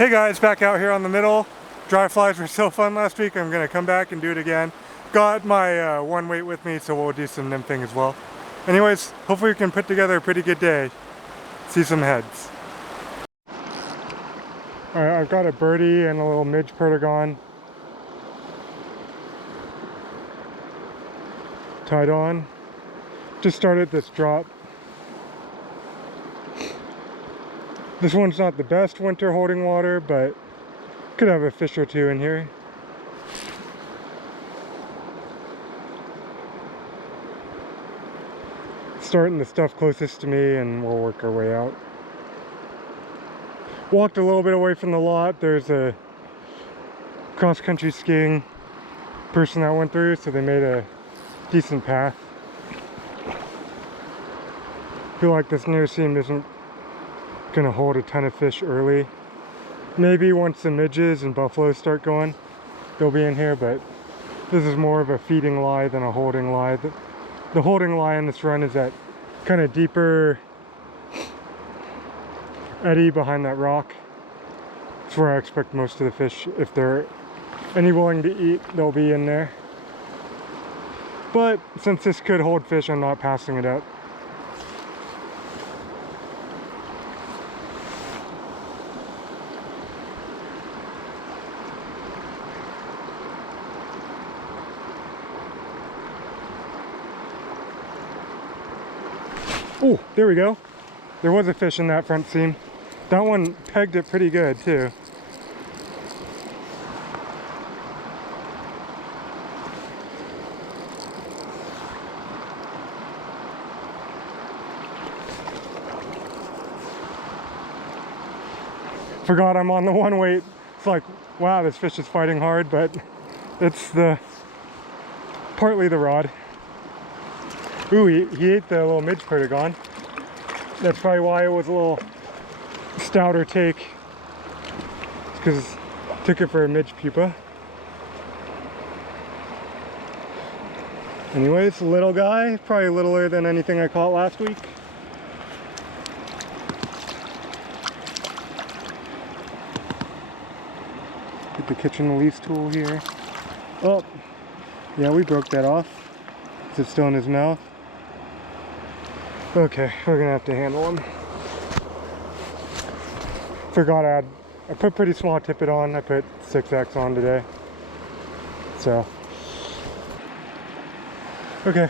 Hey guys, back out here on the middle. TroutFlies were so fun last week. I'm gonna come back and do it again. Got my one weight with me, so we'll do some nymphing as well. Anyways, hopefully we can put together a pretty good day. See some heads. Alright, I've got a birdie and a little Midge Perdigon tied on. Just started this drop. This one's not the best winter holding water, but could have a fish or two in here. Starting the stuff closest to me and we'll work our way out. Walked a little bit away from the lot. There's a cross-country skiing person that went through, so they made a decent path. Feel like this near seam isn't gonna hold a ton of fish early. Maybe once the midges and buffaloes start going, they'll be in here, but this is more of a feeding lie than a holding lie. The holding lie in this run is that kind of deeper eddy behind that rock. It's where I expect most of the fish. If they're any willing to eat, they'll be in there. But since this could hold fish, I'm not passing it up. Oh, there we go. There was a fish in that front seam. That one pegged it pretty good too. Forgot I'm on the one weight. It's like, wow, this fish is fighting hard, but it's partly the rod. Ooh, he ate the little Midge Perdigon. That's probably why it was a little stouter take. Because took it for a Midge pupa. Anyways, little guy, probably littler than anything I caught last week. Get the kitchen release tool here. Oh, yeah, we broke that off. Is it still in his mouth? Okay, we're gonna have to handle him. Forgot I put pretty small tippet on. I put 6X on today. So, okay,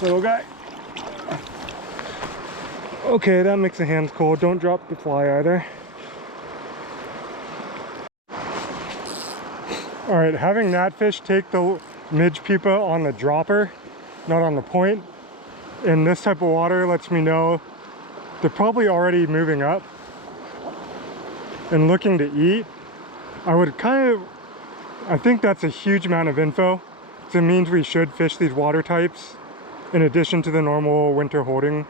little guy. Okay, that makes the hands cold. Don't drop the fly either. All right, having that fish take the Midge pupa on the dropper, not on the point, in this type of water lets me know they're probably already moving up and looking to eat. I think that's a huge amount of info. So it means we should fish these water types in addition to the normal winter holding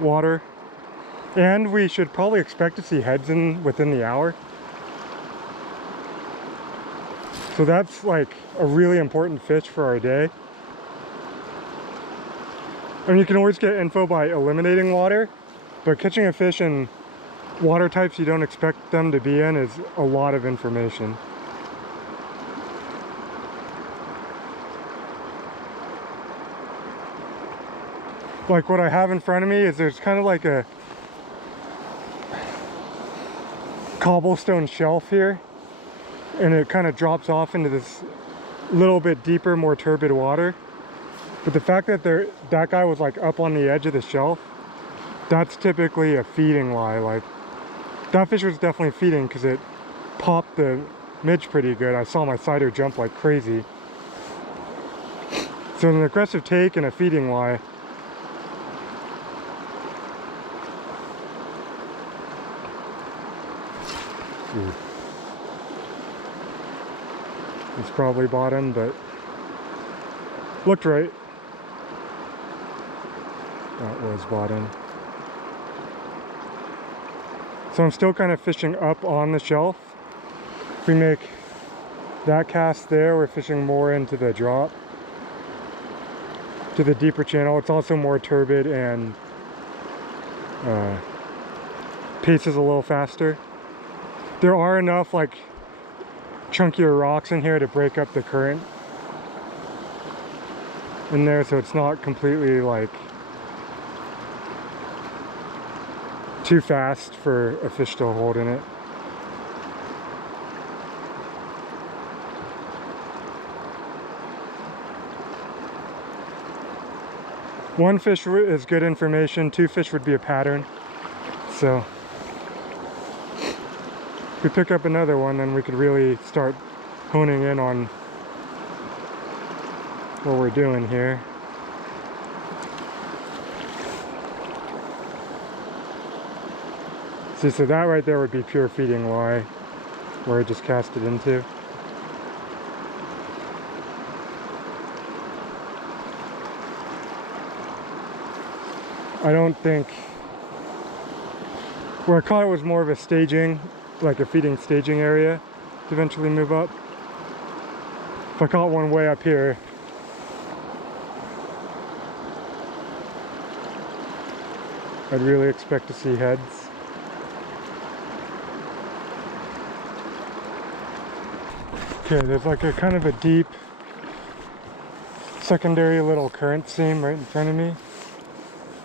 water. And we should probably expect to see heads within the hour. So that's like a really important fish for our day. I mean, you can always get info by eliminating water, but catching a fish in water types you don't expect them to be in is a lot of information. Like what I have in front of me is there's kind of like a cobblestone shelf here, and it kind of drops off into this little bit deeper, more turbid water. But the fact that that guy was like up on the edge of the shelf, that's typically a feeding lie. Like that fish was definitely feeding because it popped the midge pretty good. I saw my sider jump like crazy. So an aggressive take and a feeding lie. It's probably bottom, but looked right. That was bottom. So I'm still kind of fishing up on the shelf. If we make that cast there, we're fishing more into the drop, to the deeper channel. It's also more turbid and pace is a little faster. There are enough like chunkier rocks in here to break up the current in there, so it's not completely like too fast for a fish to hold in it. One fish is good information, 2 fish would be a pattern. So if we pick up another one, then we could really start honing in on what we're doing here. See, so that right there would be pure feeding Y, where I just cast it into. I don't think, where I caught it was more of a staging, like a feeding staging area to eventually move up. If I caught one way up here, I'd really expect to see heads. Okay, there's like a kind of a deep secondary little current seam right in front of me.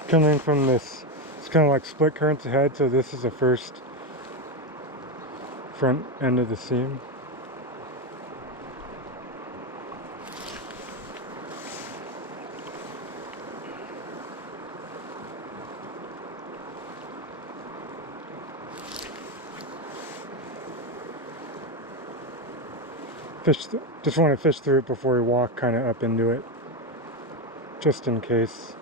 Coming from this, it's kind of like split currents ahead, so this is the first front end of the seam. Just want to fish through it before we walk kind of up into it, just in case.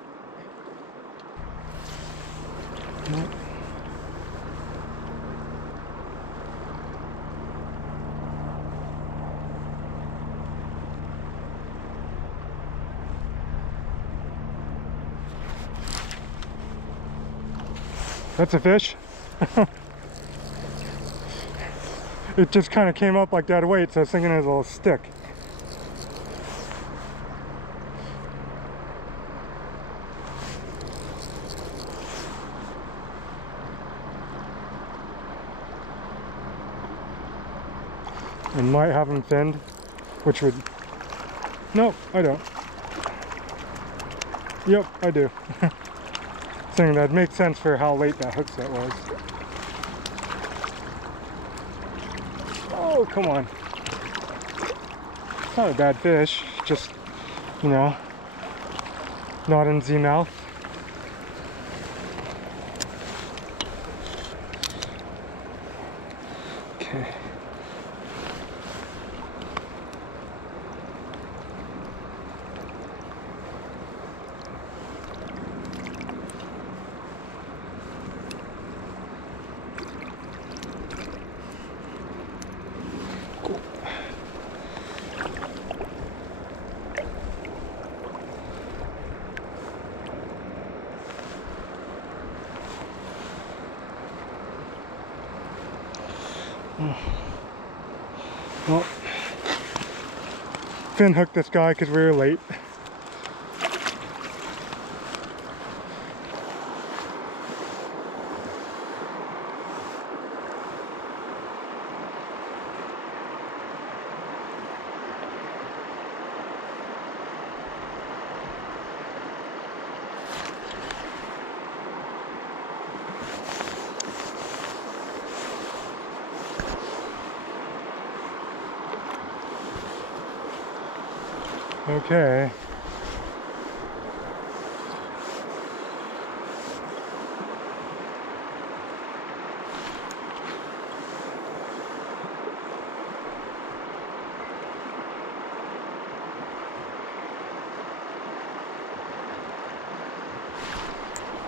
That's a fish. It just kind of came up like that weight, so I was thinking it was a little stick. I might have them finned, which would... Nope, I don't. Yep, I do. Saying that makes sense for how late that hook set was. Oh, come on. It's not a bad fish, just, you know, not in Z mouth. Okay. Well, fin hooked this guy because we were late. Okay.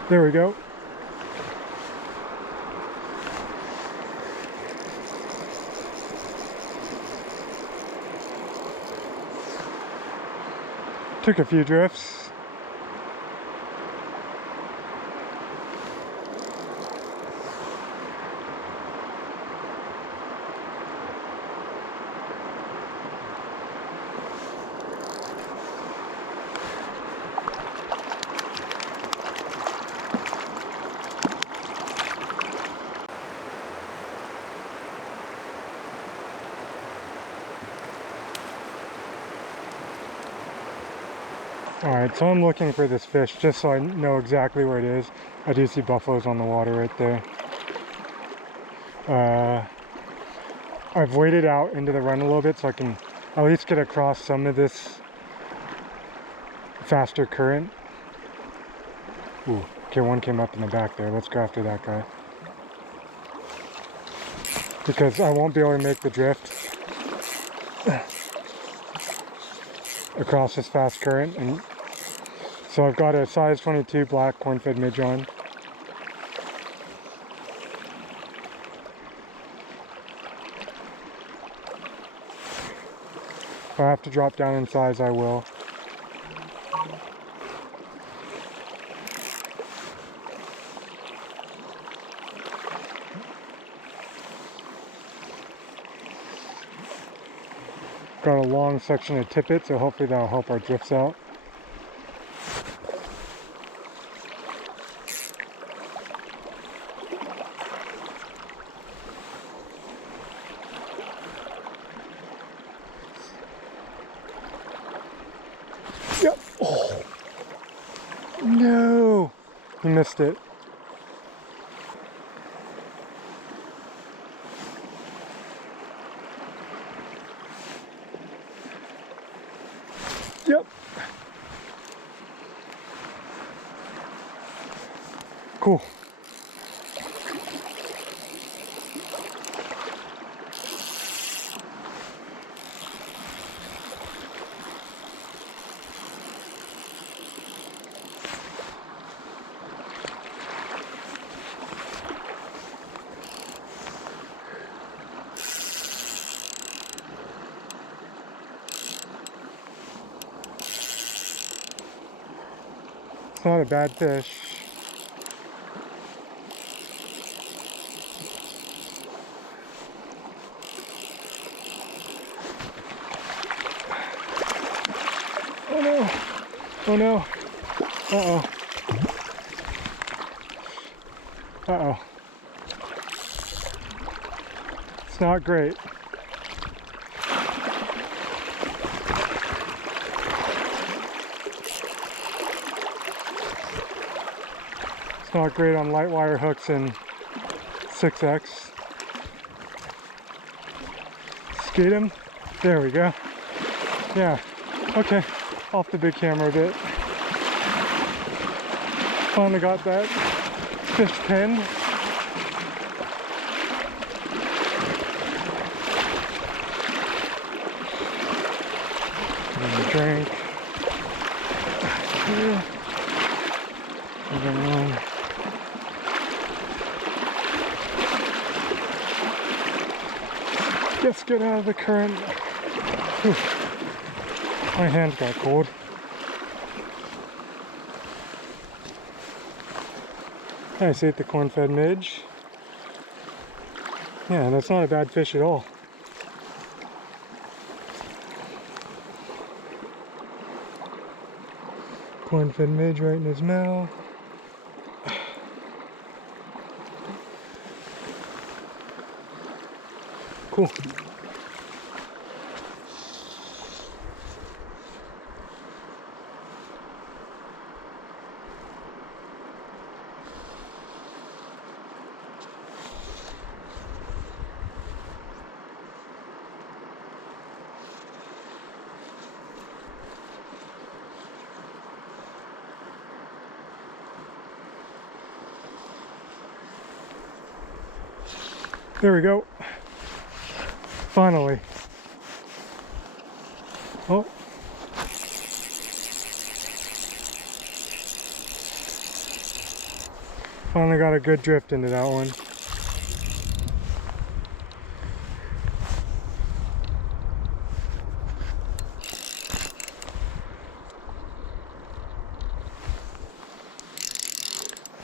There we go. Took a few drifts. Alright, so I'm looking for this fish just so I know exactly where it is. I do see buffaloes on the water right there. I've waded out into the run a little bit so I can at least get across some of this faster current. Ooh, okay, one came up in the back there. Let's go after that guy. Because I won't be able to make the drift across this fast current. And so I've got a size 22 black corn-fed midge on. If I have to drop down in size, I will. Got a long section of tippet, so hopefully that'll help our drifts out. Yep. Oh. No! He missed it. Yep. Cool. It's not a bad fish. Oh no! Oh no! Uh-oh. Uh-oh. It's not great. It's not great on light wire hooks and 6X. Skate him. There we go. Yeah. Okay. Off the big camera a bit. Finally got that fish pinned. And a drink. Just get out of the current. Whew. My hand got cold. I see the corn-fed midge. Yeah, that's not a bad fish at all. Corn-fed midge right in his mouth. Cool. There we go. Finally. Oh. Finally got a good drift into that one.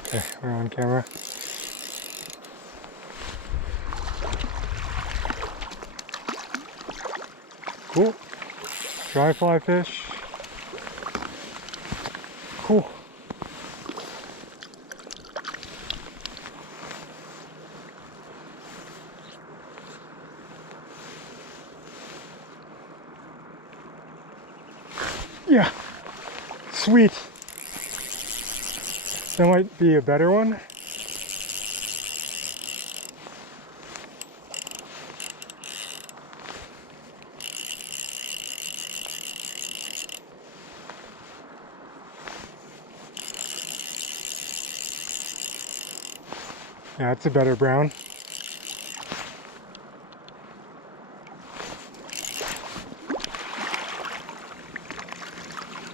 Okay, we're on camera. Cool. Dry fly fish. Cool. Yeah. Sweet. That might be a better one. Yeah, it's a better brown.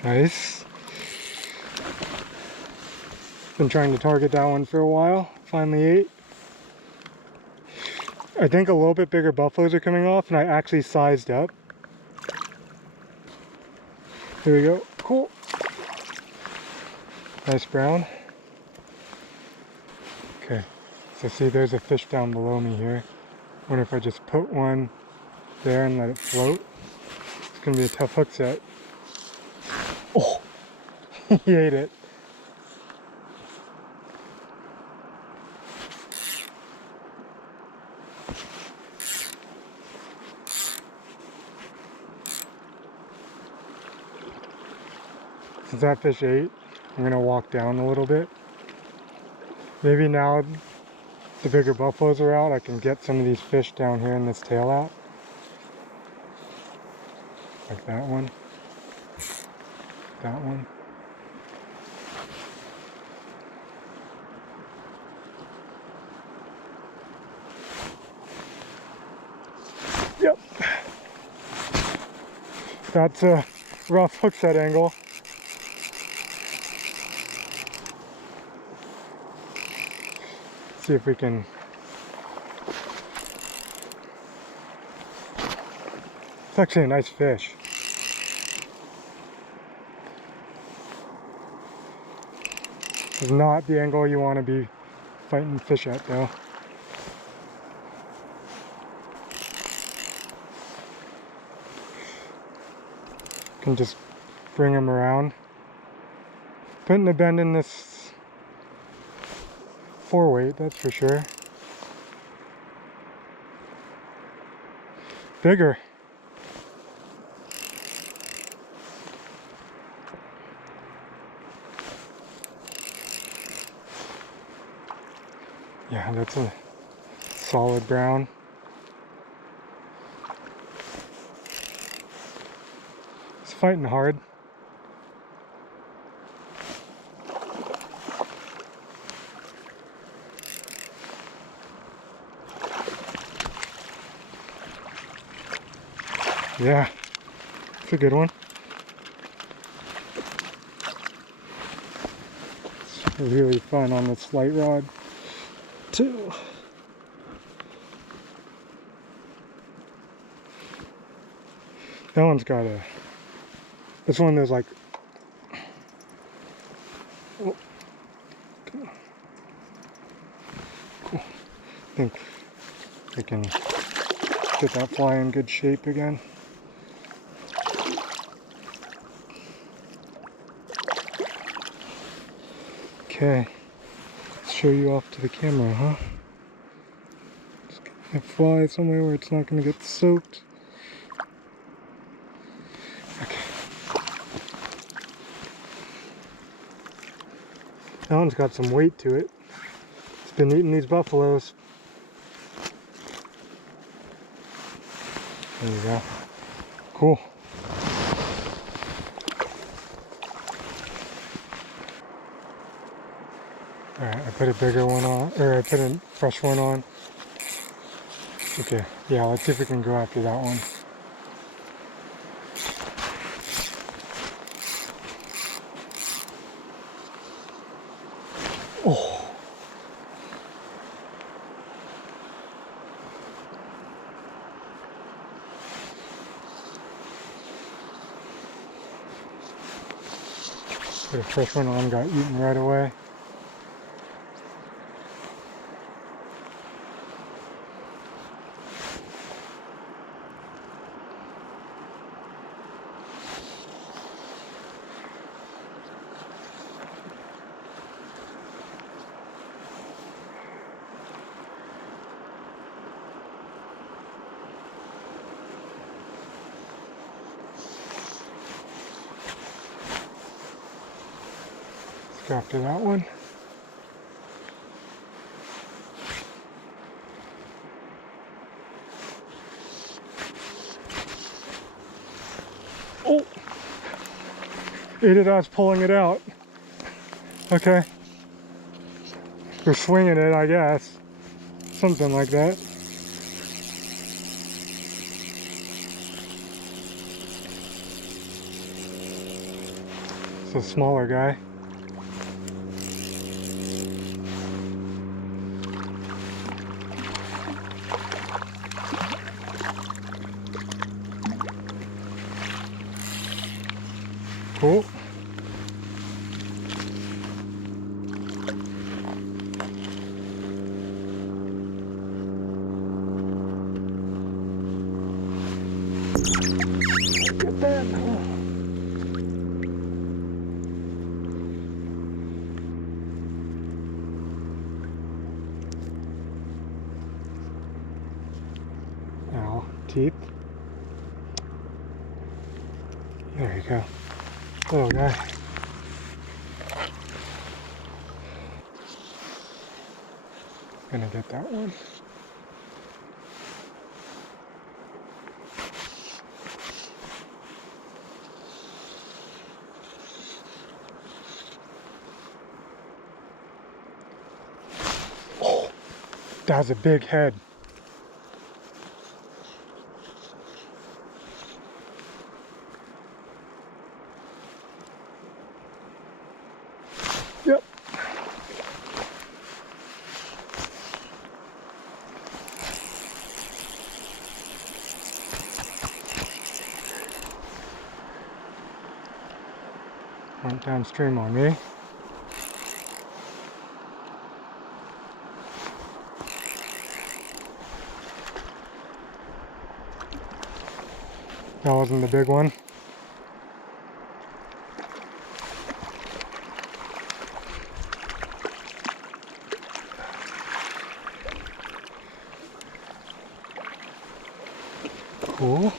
Nice. Been trying to target that one for a while. Finally ate. I think a little bit bigger buffaloes are coming off, and I actually sized up. There we go. Cool. Nice brown. Okay. So see, there's a fish down below me here. Wonder if I just put one there and let it float. It's gonna be a tough hook set. Oh, he ate it. Since that fish ate, I'm gonna walk down a little bit. Maybe now the bigger buffaloes are out, I can get some of these fish down here in this tail out. Like that one. That one. Yep. That's a rough hook set angle. See if we can. It's actually a nice fish. It's not the angle you want to be fighting fish at though. Can just bring them around. Putting a bend in this 4-weight, that's for sure. Bigger. Yeah, that's a solid brown. It's fighting hard. Yeah, it's a good one. It's really fun on this light rod too. That one's got a, it's one of those like, oh, cool. I think we can get that fly in good shape again. Okay, let's show you off to the camera, huh? Just get that fly somewhere where it's not going to get soaked. Okay. That one's got some weight to it. It's been eating these buffaloes. There you go. Cool. Alright, I put a bigger one on, or I put a fresh one on. Okay, yeah, let's see if we can go after that one. Oh! Put a fresh one on, got eaten right away. Go after that one. Oh! Ate it as I was pulling it out. Okay. We're swinging it, I guess. Something like that. It's a smaller guy. Cool. Get that. Ow, teeth. There you go. Little guy. Gonna get that one. Oh, that's a big head. Yep. Went downstream on me. That wasn't the big one. Cool.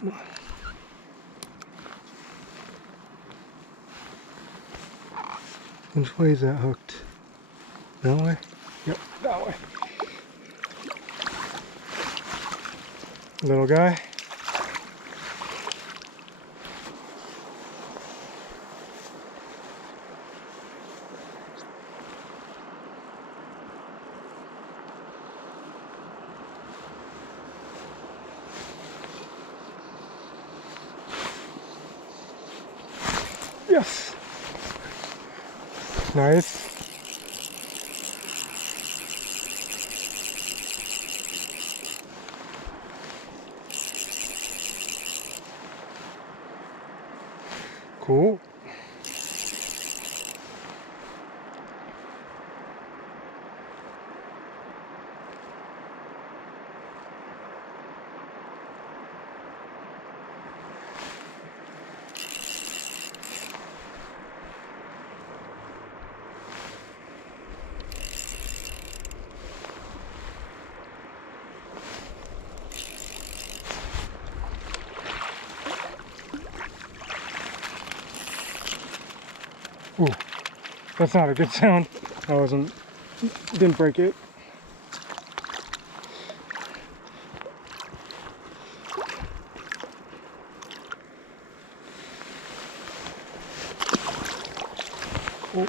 Come on. Which way is that hooked? That way? Yep, that way. Little guy. Yes! Nice. Cool. Ooh, that's not a good sound. Didn't break it. Oh.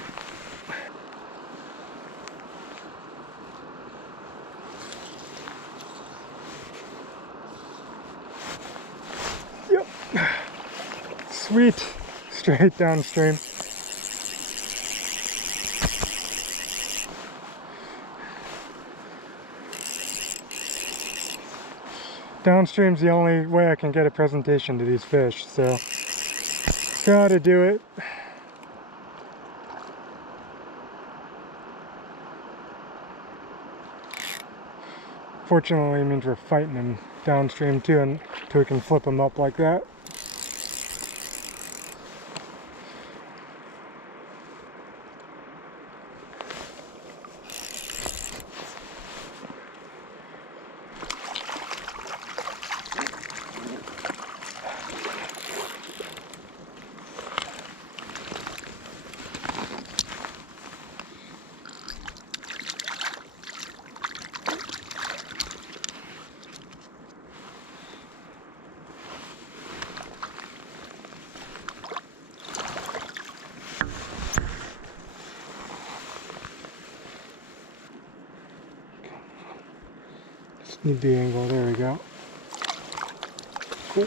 Yep. Sweet. Straight downstream. Downstream's the only way I can get a presentation to these fish, so gotta do it. Fortunately, it means we're fighting them downstream too, until we can flip them up like that. Need the angle, there we go. Cool.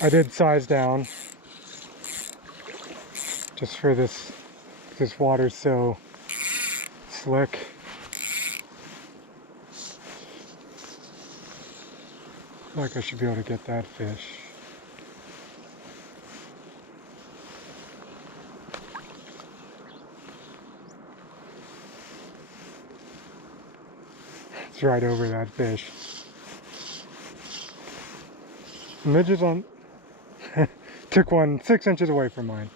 I did size down just for this water's so slick. I feel like I should be able to get that fish. It's right over that fish. Midge is on. Took one 6 inches away from mine.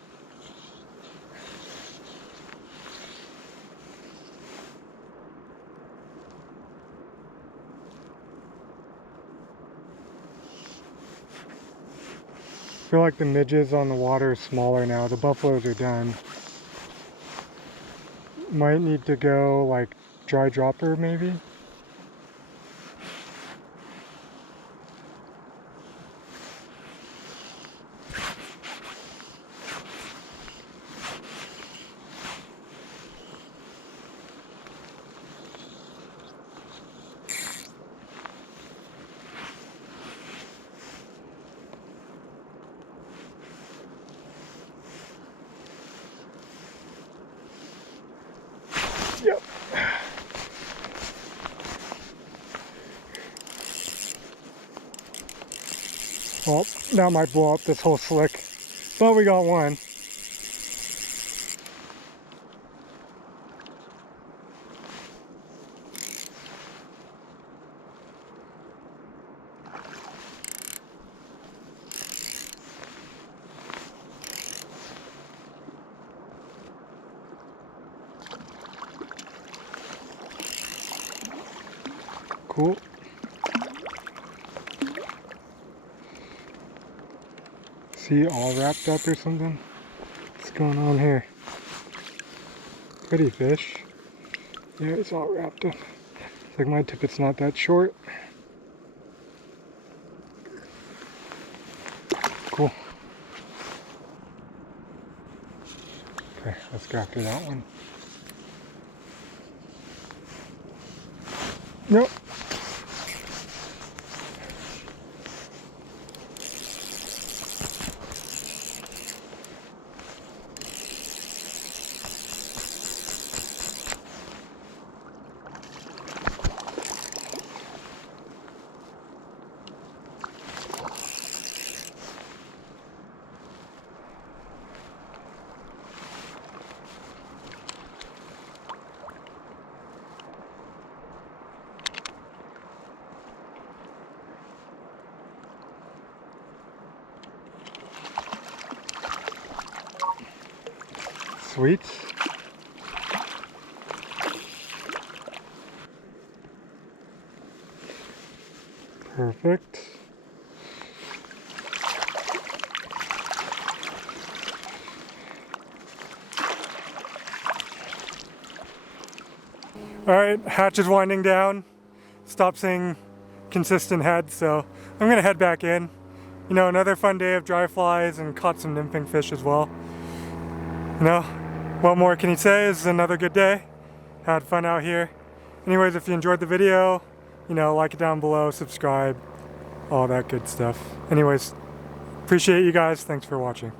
I feel like the midges on the water are smaller now. The buffaloes are done. Might need to go like dry dropper maybe. Yep. Well, that might blow up this whole slick, but we got one. Cool. See, all wrapped up or something? What's going on here? Pretty fish. Yeah, it's all wrapped up. It's like my tippet's not that short. Cool. Okay, let's go after that one. Nope. Sweet. Perfect. All right, hatch is winding down. Stop seeing consistent heads, so I'm gonna head back in. You know, another fun day of dry flies and caught some nymphing fish as well. You know, what more can you say? This is another good day. Had fun out here. Anyways, if you enjoyed the video, you know, like it down below, subscribe, all that good stuff. Anyways, appreciate you guys. Thanks for watching.